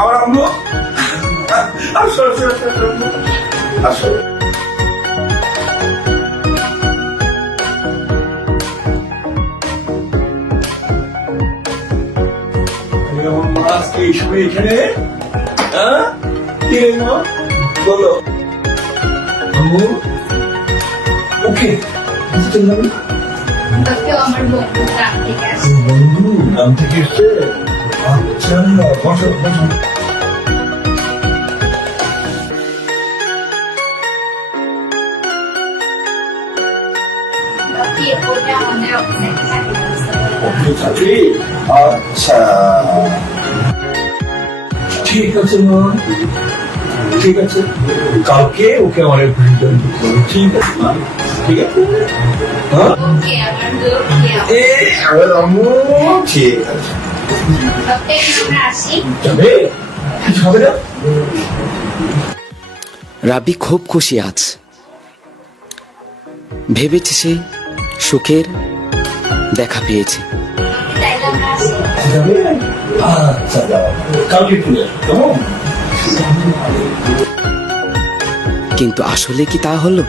আমার আম্মু আসো আসো আসো। আজকে এই সময় এখানে কে মা বলো আম্মু ওকে আমার বন্ধু বন্ধু নাম থেকে এসছে। আচ্ছা বসো বসো। চাকরি আচ্ছা ঠিক আছে মা ঠিক আছে কালকে ওকে আমার ঠিক আছে মা ঠিক আছে আমার আম্মু ঠিক আছে যাবে কিছু হবে না। রাব্বি খুব খুশি আজ, ভেবেছে সে সুখের দেখা পেয়েছে। আচ্ছা কালকে কেমন কিন্তু আসলে কি তা হলো?